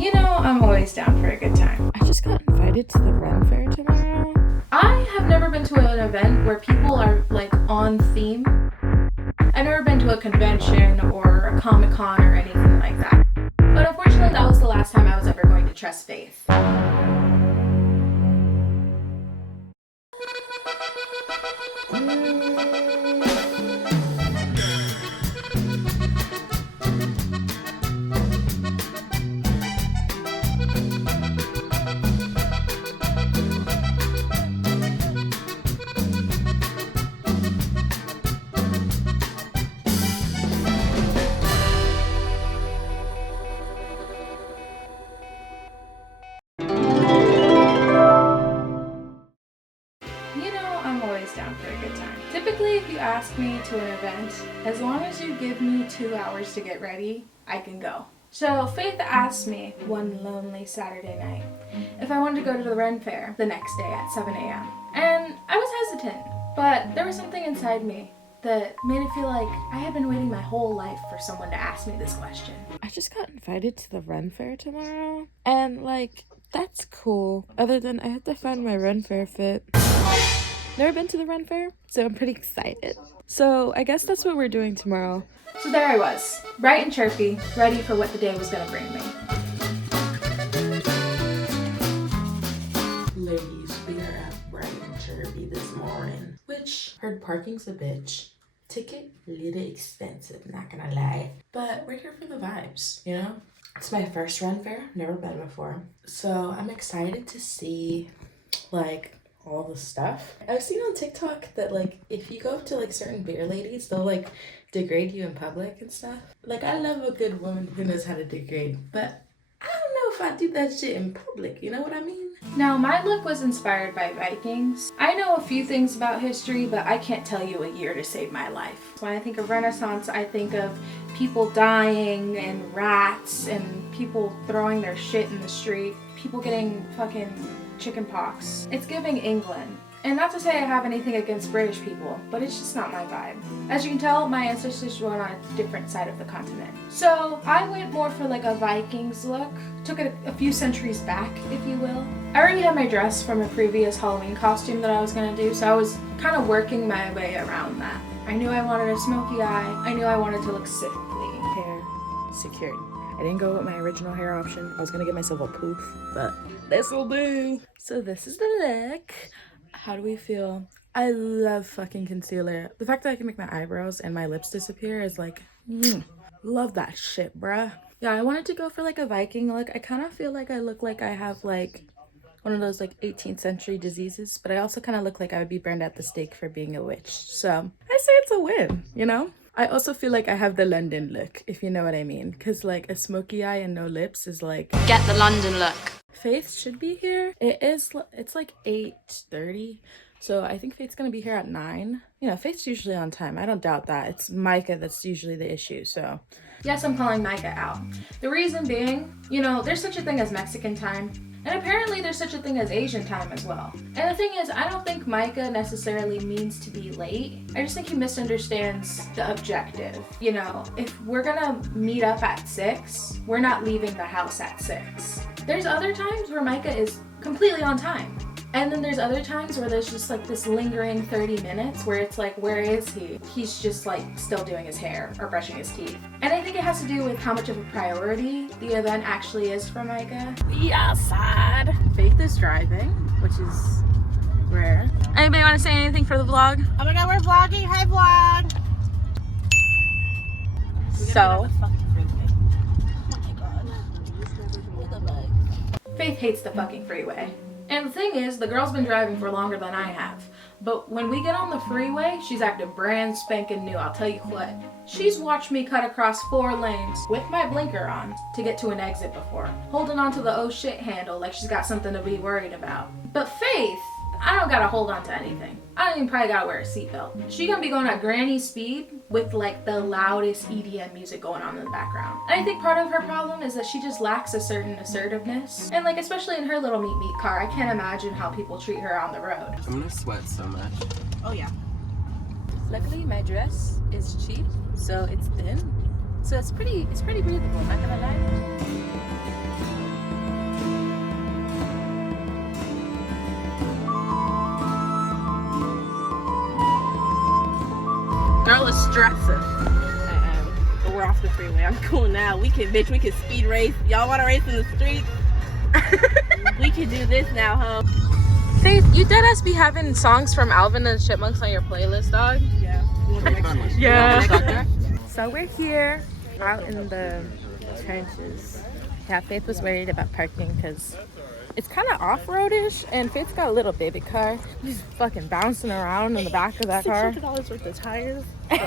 You know, I'm always down for a good time. I just got invited to the Ren Fair tomorrow. I have never been to an event where people are like on theme. I've never been to a convention or a Comic-Con or anything like that. But unfortunately, that was the last time I was ever going to trust Faith. Down for a good time. Typically, if you ask me to an event, as long as you give me 2 hours to get ready, I can go. So Faith asked me one lonely Saturday night if I wanted to go to the Ren Fair the next day at 7 a.m. And I was hesitant, but there was something inside me that made it feel like I had been waiting my whole life for someone to ask me this question. I just got invited to the Ren Fair tomorrow, and like, that's cool. Other than I have to find my Ren Fair fit. Never been to the Ren Fair, so I'm pretty excited. So I guess that's what we're doing tomorrow. So there I was, bright and chirpy, ready for what the day was gonna bring me. Ladies, we are at bright and chirpy this morning, which heard parking's a bitch. Ticket, little expensive, not gonna lie. But we're here for the vibes, you know? It's my first Ren Fair, never been before. So I'm excited to see, like, all the stuff. I've seen on TikTok that like if you go up to like certain beer ladies, they'll like degrade you in public and stuff. Like, I love a good woman who knows how to degrade, but I don't know if I do that shit in public, you know what I mean? Now, my look was inspired by Vikings. I know a few things about history, but I can't tell you a year to save my life. When I think of Renaissance, I think of people dying and rats and people throwing their shit in the street, people getting fucking chicken pox. It's giving England. And not to say I have anything against British people, but it's just not my vibe. As you can tell, my ancestors were on a different side of the continent. So I went more for like a Vikings look, took it a few centuries back, if you will. I already had my dress from a previous Halloween costume that I was gonna do, so I was kind of working my way around that. I knew I wanted a smoky eye. I knew I wanted to look sickly. Hair secured. I didn't go with my original hair option. I was gonna get myself a poof, but this'll do. So this is the look. How do we feel? I love fucking concealer. The fact that I can make my eyebrows and my lips disappear is like, love that shit, bruh. Yeah, I wanted to go for like a Viking look. I kind of feel like I look like I have like one of those like 18th century diseases, but I also kind of look like I would be burned at the stake for being a witch. So I say it's a win, you know? I also feel like I have the London look, if you know what I mean. Because like a smoky eye and no lips is like... Get the London look. Faith should be here. It's like 8:30. So I think Faith's gonna be here at 9. You know, Faith's usually on time. I don't doubt that. It's Micah that's usually the issue, so... Yes, I'm calling Micah out. The reason being, you know, there's such a thing as Mexican time. And apparently there's such a thing as Asian time as well. And the thing is, I don't think Micah necessarily means to be late. I just think he misunderstands the objective. You know, if we're gonna meet up at 6, we're not leaving the house at 6. There's other times where Micah is completely on time. And then there's other times where there's just like this lingering 30 minutes where it's like, where is he? He's just like still doing his hair or brushing his teeth. And I think it has to do with how much of a priority the event actually is for Micah. We outside. Faith is driving, which is rare. Anybody want to say anything for the vlog? Oh my god, we're vlogging. Hi, vlog. So, Faith hates the fucking freeway. And the thing is, the girl's been driving for longer than I have. But when we get on the freeway, she's acting brand spanking new, I'll tell you what. She's watched me cut across 4 lanes with my blinker on to get to an exit before, holding onto the oh shit handle like she's got something to be worried about. But Faith, I don't gotta hold on to anything. I don't even probably gotta wear a seatbelt. She gonna be going at granny speed with like the loudest EDM music going on in the background. And I think part of her problem is that she just lacks a certain assertiveness. And like, especially in her little meet car, I can't imagine how people treat her on the road. I'm gonna sweat so much. Oh yeah. luckily my dress is cheap, so it's thin. So it's pretty breathable, not gonna lie. hella stressing. But we're off the freeway. I'm cool now. We can speed race. Y'all want to race in the street? We can do this now, huh? Faith, you deadass be having songs from Alvin and the Chipmunks on your playlist, dog? Yeah. You want the next one? Yeah. So we're here out in the trenches. Yeah, Faith was worried about parking because it's kind of off-roadish, and Faith's got a little baby car. He's fucking bouncing around in the back of that car. $600 worth of tires. 4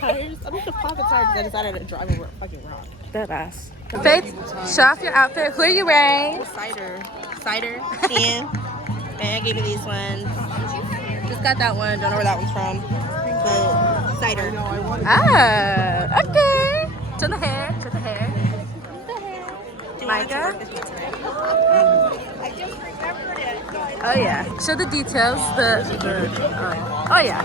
tires. I don't have to pop the tires because I decided to drive over a fucking rock. Deadass. Faith, show off your outfit. Who are you wearing? Cider. And I gave me these ones. Just got that one. Don't know where that one's from. But cider. Ah, okay. To the hair. Micah? I just remembered it. Oh yeah. Show the details. Oh yeah.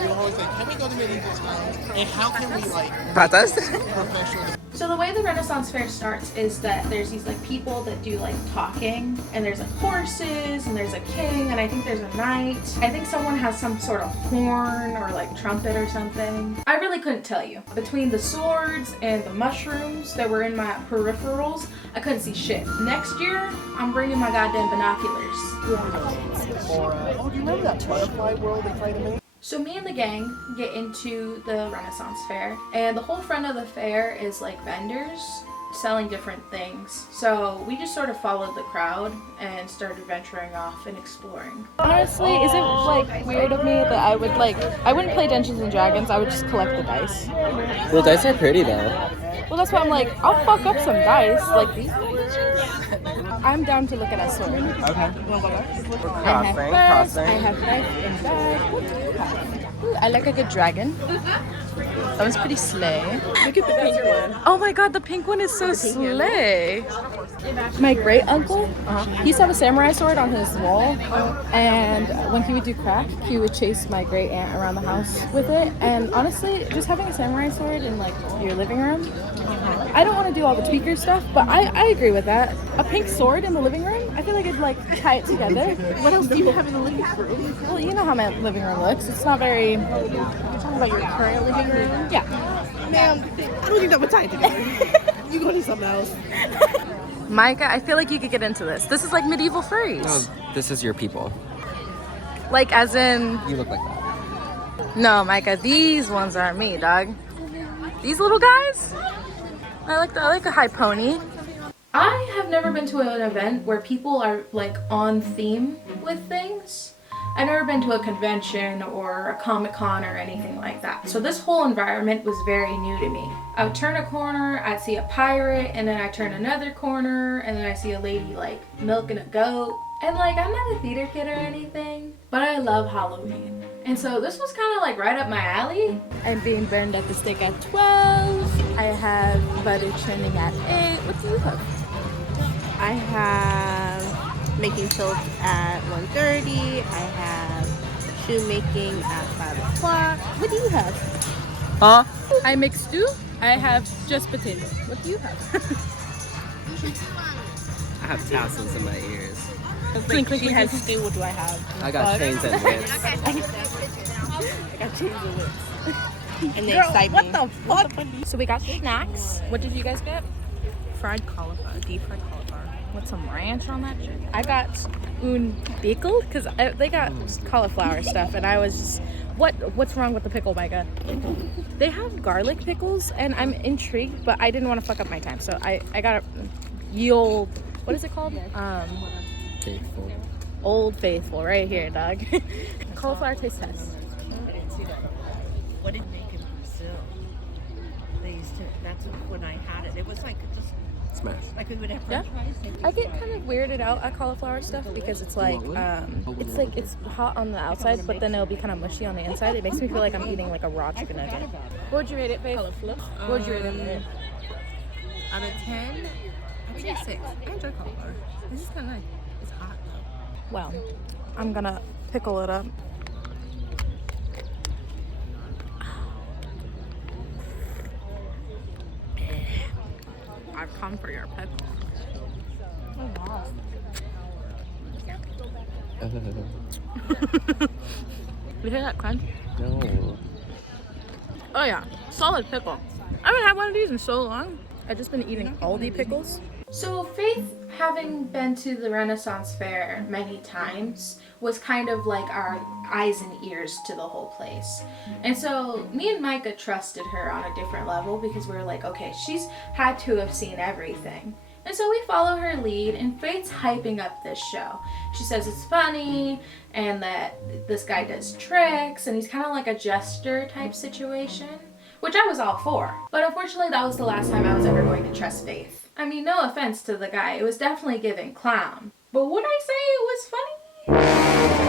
We always say, can we go to medieval times? And how can we Patas? professional? So the way the Renaissance Fair starts is that there's these like people that do like talking, and there's like horses, and there's a king, and I think there's a knight. I think someone has some sort of horn or like trumpet or something. I really couldn't tell you. Between the swords and the mushrooms that were in my peripherals, I couldn't see shit. Next year, I'm bringing my goddamn binoculars. Oh, do you remember that butterfly world they played in me? So me and the gang get into the Renaissance Fair, and the whole front of the fair is like vendors selling different things. So we just sort of followed the crowd and started venturing off and exploring. Honestly, is it like weird of me that I wouldn't play Dungeons and Dragons, I would just collect the dice? Well, dice are pretty though. Well, that's why I'm like, I'll fuck up some dice, like these bitches. I'm down to look at a sword. Okay. I have first, I have knife and bag. What do you have? Ooh, I like a good dragon. That one's pretty slay. Look at the pink one. Oh my god, the pink one is so slay. My great uncle, he used to have a samurai sword on his wall, and when he would do crack, he would chase my great aunt around the house with it. And honestly, just having a samurai sword in like your living room, I don't want to do all the tweaker stuff, but I agree with that. A pink sword in the living room, I feel like it'd like tie it together. What else do you have in the living room? Well, you know how my living room looks. It's not very. You're talking about your current living room? Yeah. Ma'am, I don't think that would tie it together. You go do something else. Micah, I feel like you could get into this. This is like medieval furries. Oh, this is your people. Like as in. You look like that. No, Micah, these ones aren't me, dog. These little guys? I like a high pony. I have never been to an event where people are like on theme with things. I've never been to a convention or a Comic-Con or anything like that. So this whole environment was very new to me. I would turn a corner, I'd see a pirate, and then I turn another corner, and then I see a lady like milking a goat. And like, I'm not a theater kid or anything, but I love Halloween. And so this was kind of like right up my alley. I'm being burned at the stake at 12. I have butter churning at 8. What do you have? I have making silk at 1:30. I have shoemaking at 5 o'clock. What do you have? Huh? I mix stew. I have just potato. What do you have? I have tassels in my ears. Clink, clink, She clink, has clink. stew. What do I have? I got chains and whips. I got chains and whips. And they Girl, excite what me. the fuck? So we got snacks. What did you guys get? Fried cauliflower, deep fried cauliflower. With some ranch on that shit. I got un pickle because they got cauliflower stuff, and I was just, what's wrong with the pickle, Micah? They have garlic pickles, and I'm intrigued, but I didn't want to fuck up my time, so I got a ye old, what is it called? Faithful. Old Faithful, right here, dog. Cauliflower taste test. I didn't see that. What did it make in Brazil? They used to, that's when I had it. It was like just Smash. like we would have Yeah. french fries. I get kind of weirded out at cauliflower stuff because it's like it's hot on the outside, but then it'll be kind of mushy on the inside. It makes me feel like I'm eating like a raw chicken nugget. What would you rate it, Faith? What would you rate it? Out of 10, I'd say 6. I enjoy cauliflower. This is kind of nice. It's hot though. Well, I'm gonna pickle it up. I've come for your pickle. You hear that crunch? No. Oh yeah, solid pickle. I haven't had one of these in so long. I've just been eating Aldi pickles. So Faith, having been to the Renaissance Fair many times, was kind of like our eyes and ears to the whole place. And so me and Micah trusted her on a different level because we were like, okay, she's had to have seen everything. And so we follow her lead, and Faith's hyping up this show. She says it's funny and that this guy does tricks and he's kind of like a jester type situation, which I was all for. But unfortunately, that was the last time I was ever going to trust Faith. I mean, no offense to the guy, it was definitely giving clown. But would I say it was funny?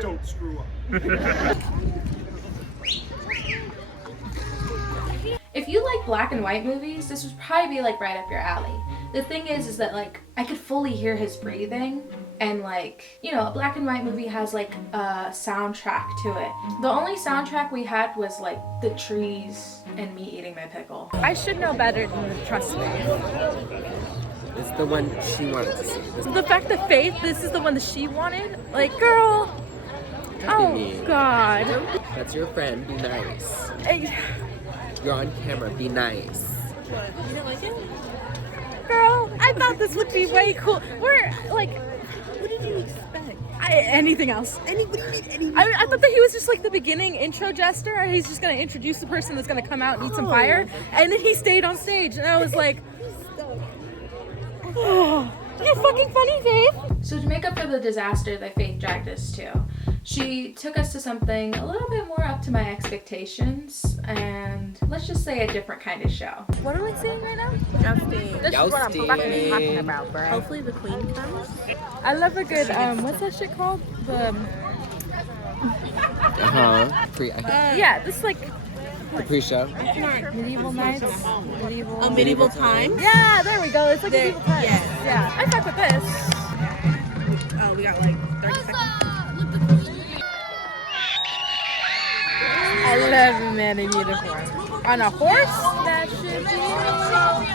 Don't screw up. If you like black and white movies, this would probably be like right up your alley. The thing is that like I could fully hear his breathing, and like, you know, a black and white movie has like a soundtrack to it. The only soundtrack we had was like the trees and me eating my pickle. I should know better than to trust Faith. It's the one she wanted to see. The fact that Faith, this is the one that she wanted? Like, girl. Oh, God. That's your friend. Be nice. Hey, You're on camera. Be nice. What? You don't like it? girl, I thought this would be way cool. We're like, What did you expect? anything else. What do you mean anything I thought that he was just like the beginning intro jester, or he's just gonna introduce the person that's gonna come out and eat some fire, and then he stayed on stage, and I was like, oh, you're fucking funny, Faith. So to make up for the disaster that Faith dragged us to, she took us to something a little bit more up to my expectations, and let's just say a different kind of show. What are we saying right now? Jousting. This is what I'm fucking talking about, bro. Hopefully the queen comes. I love a good, what's that shit called? The, yeah, this is like The pre-show. medieval nights, medieval. Medieval times? Yeah, there we go. It's like medieval times. yeah. Yeah, I fuck with this. Oh, we got like 30 seconds. I love a man in uniform. On a horse? That should be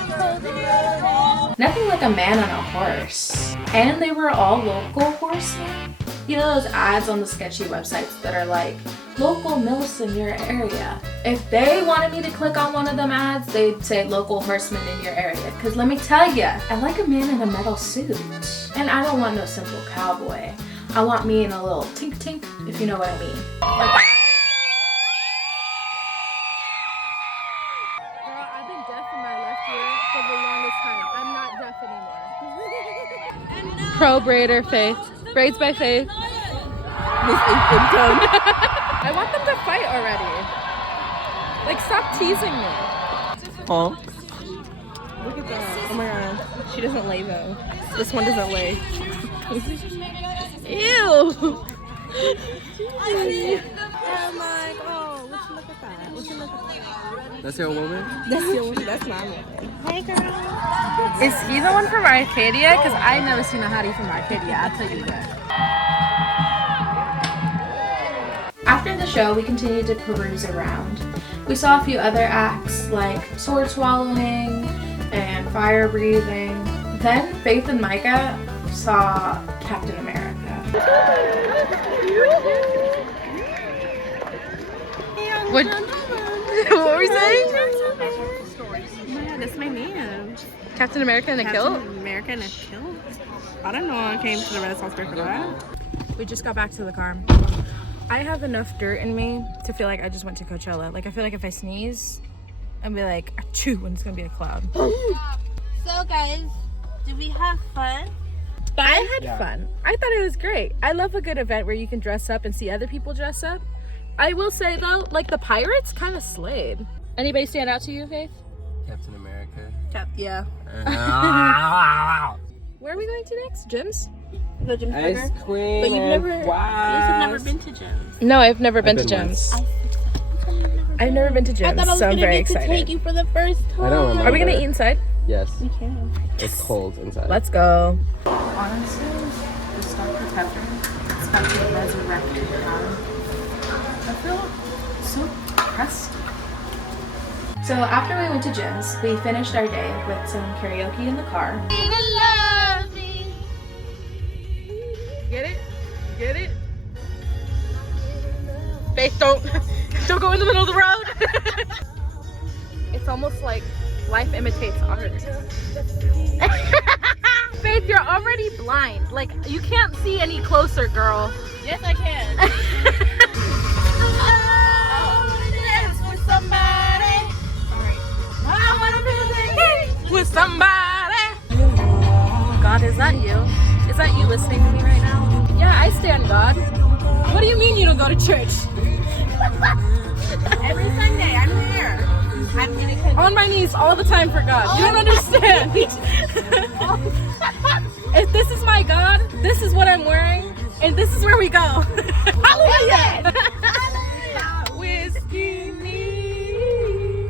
holding your hand. Nothing like a man on a horse. And they were all local horsemen. You know those ads on the sketchy websites that are like, local milfs in your area. If they wanted me to click on one of them ads, they'd say local horsemen in your area. Cause let me tell ya, I like a man in a metal suit. And I don't want no simple cowboy. I want me in a little tink tink, if you know what I mean. Girl, I've been deaf in my left ear for the longest time. I'm not deaf anymore. Pro braider Faith. Braids by Faith. Miss Intone. I want them to fight already. Like, stop teasing me. Huh? Look at that. Oh my god. She doesn't lay though. This one doesn't lay. Ew! I'm like, oh, let's look at that. Let's look at that. That's your woman? That's your one. That's my one. Hey girl. Is he the one from Arcadia? Because I've never seen a hottie from Arcadia, I'll tell you that. After the show, we continued to peruse around. We saw a few other acts like sword swallowing and fire breathing. Then Faith and Micah saw Captain America. What were we saying? Oh my god, that's my man. Captain America in a kilt? Captain America in a kilt? I don't know. I came to the Renaissance Fair for that. We just got back to the car. I have enough dirt in me to feel like I just went to Coachella. Like, I feel like if I sneeze, I'll be like, achoo, and it's gonna be a cloud. So guys, did we have fun? I had fun. I thought it was great. I love a good event where you can dress up and see other people dress up. I will say though, like the pirates kind of slayed. Anybody stand out to you, Faith? Captain America. Yeah. Where are we going to next? Jim's? The Jim's Ice Burger. cream. But you've never, and you've never fries. been to Jim's. No, I've never been to been Jim's. once. I've never been to I Jim's, thought I was so I'm gonna very get to excited. take you for the first time. I don't remember. Are we gonna eat inside? Yes. We can. It's cold inside. Let's go. Honestly, this Dr. Pepper, it's like a resurrected power. I feel so crusty. So after we went to Jim's, we finished our day with some karaoke in the car. Get it? Get it? Faith, don't go in the middle of the road. It's almost like life imitates art. Faith, you're already blind. Like, you can't see any closer, girl. Yes, I can. With somebody. God, is that you? Is that you listening to me right now? Yeah, I stand God. What do you mean you don't go to church? Every Sunday, I'm here. I'm gonna on my knees all the time for God. You don't understand. If this is my God, this is what I'm wearing, and this is where we go. Hallelujah! Whiskey me.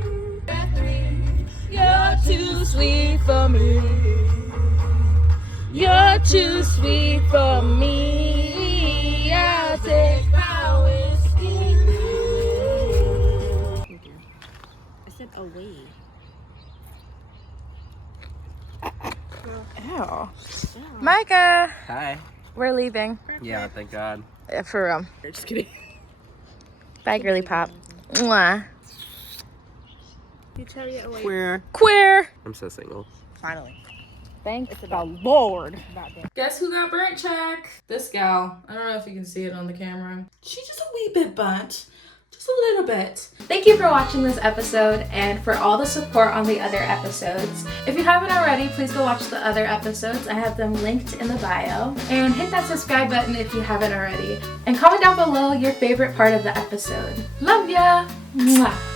You're too sweet for me. You're too sweet for me. I'll take my whiskey. I said away. Ew. Micah, Hi. we're leaving. Yeah, thank God. Yeah, for real. Just kidding. Bye, girly pop. Mwah. You tell you away. Queer. I'm so single. Finally. Thanks It's the Lord. Guess who got burnt check? This gal. I don't know if you can see it on the camera. She's just a wee bit burnt. Just a little bit. Thank you for watching this episode and for all the support on the other episodes. If you haven't already, please go watch the other episodes. I have them linked in the bio. And hit that subscribe button if you haven't already. And comment down below your favorite part of the episode. Love ya! Mwah.